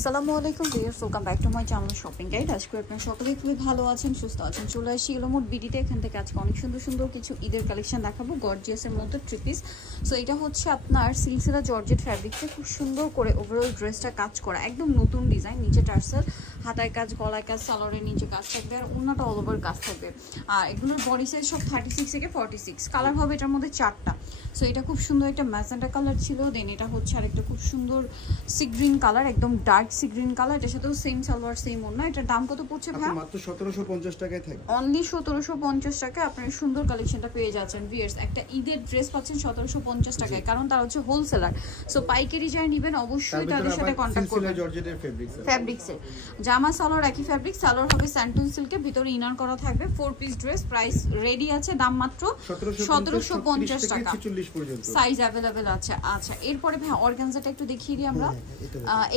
আসসালামু আলাইকুম viewers, welcome back to my channel shopping guide. আজকে আপনারা সকলেই খুবই ভালো আছেন, সুস্থ আছেন। চলে আসি এলোমোড বিডিতে। এখান থেকে আজকে অনেক সুন্দর সুন্দর কিছু ঈদের কালেকশন দেখাবো, গর্জিয়াসের মধ্যে থ্রি পিস। সো এটা হচ্ছে আপনার সিলসিলা জর্জেট ফ্যাব্রিক্সে খুব সুন্দর করে ওভারঅল ড্রেসটা কাজ করা, একদম নতুন ডিজাইন। নিচে টার্সেল, হাতায় কাজ, গলায় কাজ, সালোয়ারের নিচে কাজ থাকবে, আর অন্যটা অল ওভার কাজ থাকবে। আর এগুলোর বডি সাইজ সব 36 থেকে 46। কালার হবে এটার মধ্যে 4টা। সো এটা খুব সুন্দর একটা ম্যাজেন্টা কালার ছিল, দেন এটা হচ্ছে আরেকটা খুব সুন্দর সি গ্রিন কালার, একদম ডার্ক সি গ্রিন কালার। এটার সাথেও সেম সালোয়ার সেম ওড়না। এটার দাম কত পড়ছে ভাই? মাত্র 1750 টাকায় থাকে। অনলি 1750 টাকায় আপনারা সুন্দর কালেকশনটা পেয়ে যাচ্ছেন ভিউয়ার্স। একটা ঈদের ড্রেস পাচ্ছেন 1750 টাকায়, কারণ তারা হচ্ছে হোলসেলার। সো পাইকারি যাই নেবেন অবশ্যই তাদের সাথে কন্টাক্ট করবেন। জর্জেটের ফেব্রিক্সে জামা সালোয়ার একই ফেব্রিক, সালোয়ার হবে স্যান্টন সিল্কের, ভিতরে ইনার করা থাকবে। 4 পিস ড্রেস, প্রাইস রেডি আছে, দাম মাত্র 1750 টাকা, সাইজ अवेलेबल আছে। আচ্ছা, এরপরে ভাই অর্গানজাটা একটু দেখিয়ে দিই আমরা।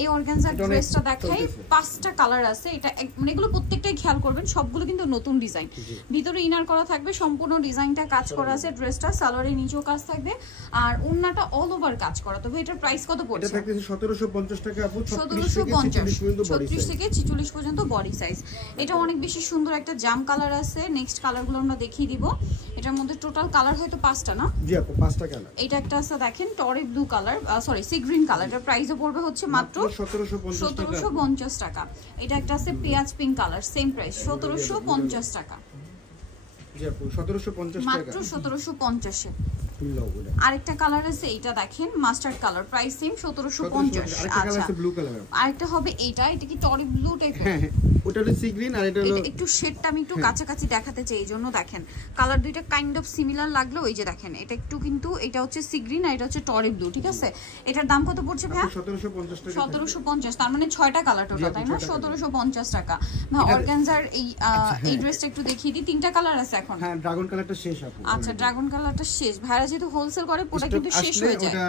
এই অর্গানজা ড্রেসটা দেখাই, 5টা কালার আছে। এটা মানে এগুলো প্রত্যেকটাই খেয়াল করবেন, সবগুলো কিন্তু নতুন ডিজাইন। ভিতরে ইনার করা থাকবে, সম্পূর্ণ ডিজাইনটা কাজ করা আছে। ড্রেসটা সালোয়ারের নিচেও কাজ থাকবে, আর ওন্নাটা অল ওভার কাজ করা। তবে এটার প্রাইস কত পড়ছে? এটা থাকছে 1750 টাকা আপু। 36 থেকে 46 পর্যন্ত বডি সাইজ। এটা অনেক বেশি সুন্দর একটা জাম কালার আছে। নেক্সট কালারগুলো আমরা দেখিয়ে দিব। এটার মধ্যে টোটাল কালার হয়তো 5টা না? জি আপু, 5টা কালার। এটা একটা আছে দেখেন, টরে blue colour, sorry sea green colour. এটার প্রাইসও পড়বে হচ্ছে মাত্র 1750 টাকা। এটা একটা আছে পেঁয়াজ পিঙ্ক কালার, সেম প্রাইস 1750 টাকা। জি আপু, 1750 টাকা, মাত্র 1750 এ। আরেকটা কালার আছে, এটা দেখেন মাস্টার্ড কালার, প্রাইস সেম 1750। আচ্ছা, ব্লু কালার। আরেকটা হবে এটা কি টরি ব্লু টাইপের? হ্যাঁ, ওটা হলো সি গ্রিন, আর এটা হলো একটু শেডটা আমি একটু কাছাকাছি দেখাতে চাই, এইজন্য দেখেন কালার দুইটা কাইন্ড অফ সিমিলার লাগলো। এই যে দেখেন, এটা একটু কিন্তু এটা হচ্ছে সি গ্রিন আর এটা হচ্ছে টরি ব্লু, ঠিক আছে? এটার দাম কত পড়ছে ভাই? 1750 টাকা। 1750, তার মানে 6টা কালার টোটাল, তাই না? 1750 টাকা। ভাই অর্গানজার এই ড্রেসটা একটু দেখিয়ে দিই। 3টা কালার আছে এখন। হ্যাঁ, ড্রাগন কালারটা শেষ আপু। আচ্ছা, ড্রাগন কালারটা শেষ। ভাইরা যেহেতু হোলসেল করে, পুরো কিন্তু শেষ হয়ে যায়, ওটা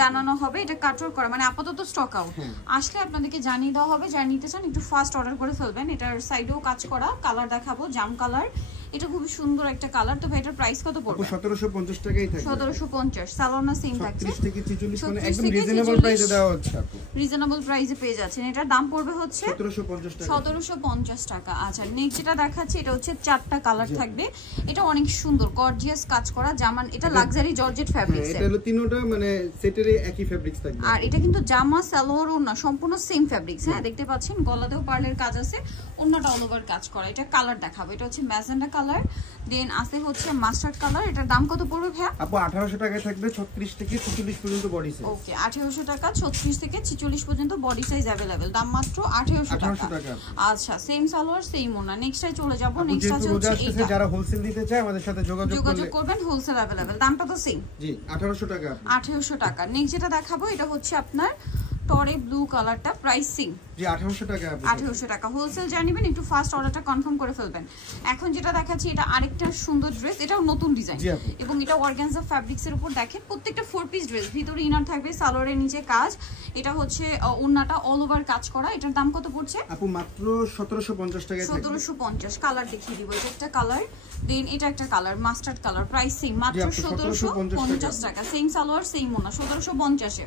জানানো হবে। এটা কাটর করা মানে আপাতত স্টক আউট। আসলে আপনাদেরকে জানিয়ে দেওয়া হবে, যারা নিতে চান একটু ফাস্ট অর্ডার করে ফেলবেন। এটার সাইডেও কাজ করা, কালার দেখাবো জাম কালার। এটা খুব সুন্দর একটা কালার। তো এটার প্রাইস কত পড়বে? 1750 টাকাই থাকে। 1750। সালোনা সেম থাকছে, 30 থেকে 46, মানে একদম রিজনেবল প্রাইসে দেওয়া হচ্ছে আপু। রিজনেবল প্রাইসে পেয়ে যাচ্ছেন। এটার দাম পড়বে হচ্ছে 1750 টাকা। 1750 টাকা। আচ্ছা, নেক্সট যেটা দেখাচ্ছি, এটা হচ্ছে 4টা কালার থাকবে। এটা অনেক সুন্দর গর্জিয়াস কাজ করা জামান। এটা লাক্সারি জর্জেট ফ্যাব্রিক্স এর। এটা হলো তিনটা মানে সেটের একই ফ্যাব্রিক্স থাকবে। আর এটা কিন্তু জামা সালোয়ার ওড়না সম্পূর্ণ সেম ফ্যাব্রিক্স। হ্যাঁ, দেখতে পাচ্ছেন গলাতেও পার্লের কাজ আছে, ওড়নাটা অল ওভার কাজ করা। এটা কালার দেখাবো। এটা হচ্ছে ম্যাজেন্টা কালার, দেন আছে হচ্ছে মাস্টার্ড কালার। এটার দাম কত পড়বে ভাইয়া? আপু 1800 টাকায় থাকবে, 36 থেকে 46 পর্যন্ত বডি সাইজ। ওকে, 1800 টাকা, 36 থেকে 46 পর্যন্ত বডি সাইজ अवेलेबल। দাম মাত্র 1800 টাকা। আচ্ছা, সেম সালোয়ার সেম ওড়না। নেক্সটে চলে যাব। নেক্সট আছে হচ্ছে এইটা। যারা হোলসেল নিতে চায় আমাদের সাথে যোগাযোগ করবেন, হোলসেল अवेलेबल। দামটা তো সেম। জি, 1800 টাকা। 1800 টাকা। নেক্সট যেটা দেখাবো, এটা হচ্ছে আপনার টরে ব্লু কালারটা, প্রাইস সেম। জি, 1800 টাকা। 1800 টাকা। হোলসেল জানিবেন, একটু ফাস্ট অর্ডারটা কনফার্ম করে ফেলবেন। এখন যেটা দেখাচ্ছি, এটা আরেকটা সুন্দর ড্রেস। এটাও নতুন ডিজাইন এবং এটা অর্গানজা ফ্যাব্রিক্স এর উপর। দেখেন প্রত্যেকটা 4 পিস ড্রেস, ভিতরে ইনার থাকবে, সালোয়ারের নিচে কাজ। এটা হচ্ছে ওন্নাটা অল ওভার কাজ করা। এটার দাম কত পড়ছে আপু? মাত্র 1750 টাকায় থাকবে। 1750। কালার দেখিয়ে দিব। এটা একটা কালার, দেন এটা একটা colour mustard colour, price same, মাত্র 1750 টাকা। সেম সালোয়ার সেম ওন্না, 1750 এ।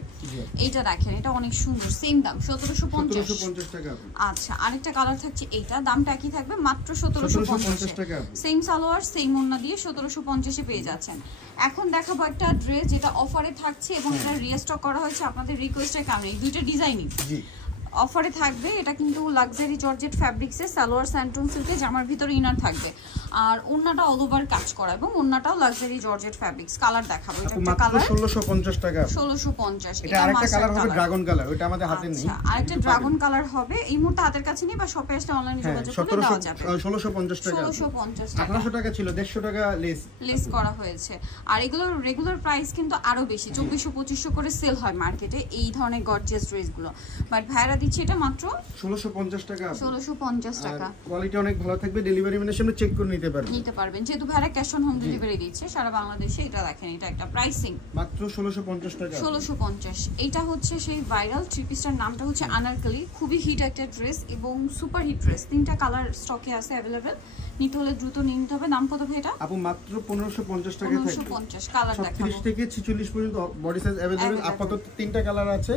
এইটা দেখেন, এটা অনেক সুন্দর, সেম দাম 1750 টাকা। আচ্ছা, আরেকটা কালার থাকছে, এইটা দামটা একই থাকবে, মাত্র 1750 টাকা। সেম সালোয়ার সেম ওন্না দিয়ে 1750 এ পেয়ে যাচ্ছেন। এখন দেখাবো একটা ড্রেস যেটা অফারে থাকছে এবং এটা রিস্টক করা হয়েছে আপনাদের রিকোয়েস্টের কারণে। এই দুইটা ডিজাইনই অফারে থাকবে। এটা কিন্তু লাক্সারি জর্জেট ফ্যাব্রিক্সে, সালোয়ার স্যান্টন সিল্কে, জামার ভিতরে ইনার থাকবে, আর ওন্নাটা অল ওভার কাজ করা এবং ওন্নাটাও লাক্সারি জর্জেট ফ্যাব্রিক্স। কালার দেখাবো। এটা একটা কালার 1650 টাকা। 1650। এটা আরেকটা কালার হবে ড্রাগন কালার, ওটা আমাদের হাতে নেই। আচ্ছা, আরেকটা ড্রাগন কালার হবে, এই মুহূর্তে হাতের কাছে নেই, বা শপে আসলে অনলাইনে যোগাযোগ করে দেওয়া যাবে। 1650 টাকা। 1650 টাকা। 1800 টাকা ছিল, 150 টাকা লেস করা হয়েছে। আর এগুলোর রেগুলার প্রাইস কিন্তু আরো বেশি, 2400-2500 করে সেল হয় মার্কেটে এই ধরনের গর্জিয়াস ড্রেসগুলো। বাট ভাইরা দিচ্ছে এটা মাত্র 1650 টাকা। 1650 টাকা। কোয়ালিটি অনেক ভালো থাকবে, ডেলিভারি ম্যানের সামনে চেক করে নিতে পারবেন। যেহেতু ভাইরা ক্যাশ অন হোম ডেলিভারি দিচ্ছে সারা বাংলাদেশে। এটা দেখেন, এটা একটা প্রাইসিং মাত্র 1650 টাকা। 1650। এটা হচ্ছে সেই ভাইরাল থ্রি পিসটার নামটা হচ্ছে আনারকলি। খুবই হিট একটা ড্রেস এবং সুপার হিট ড্রেস। 3টা কালার স্টকে আছে अवेलेबल। নিতে হলে দ্রুত নিয়ে নিতে হবে। দাম কত ভাই এটা? আপু মাত্র 1550 টাকা থাকবে। 1550। কালার দেখাবো। 36 থেকে 46 পর্যন্ত বডি সাইজ अवेलेबल। আপাতত 3টা কালার আছে,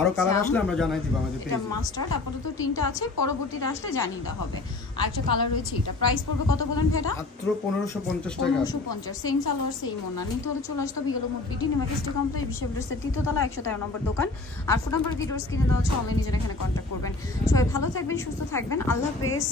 আরো কালার আসলে আমরা জানাই দিব আমাদের। এটা মাস্টার্ড, আপাতত 3টা আছে, পরবর্তীতে আসলে জানিয়ে দেওয়া হবে। আর একটা কালার রয়েছে, এটা প্রাইস পড়বে কত বলেন ভাইটা? মাত্র 1550 টাকা। 1550, সেম সালোয়ার সেম ওড়না। নিতে হলে চলে আসতে হবে ইয়েলো মোড বিডি নিমাকেস্টি কমপ্লেক্স, বিশ্ববিদ্যালয়ের 3য় তলা 113 নম্বর দোকান। আর ফোন নাম্বার ভিডিওর স্ক্রিনে দেওয়া আছে, অনলাইনে জন্য এখানে কন্ট্যাক্ট করবেন। সবাই ভালো থাকবেন, সুস্থ থাকবেন, আল্লাহ হাফেজ।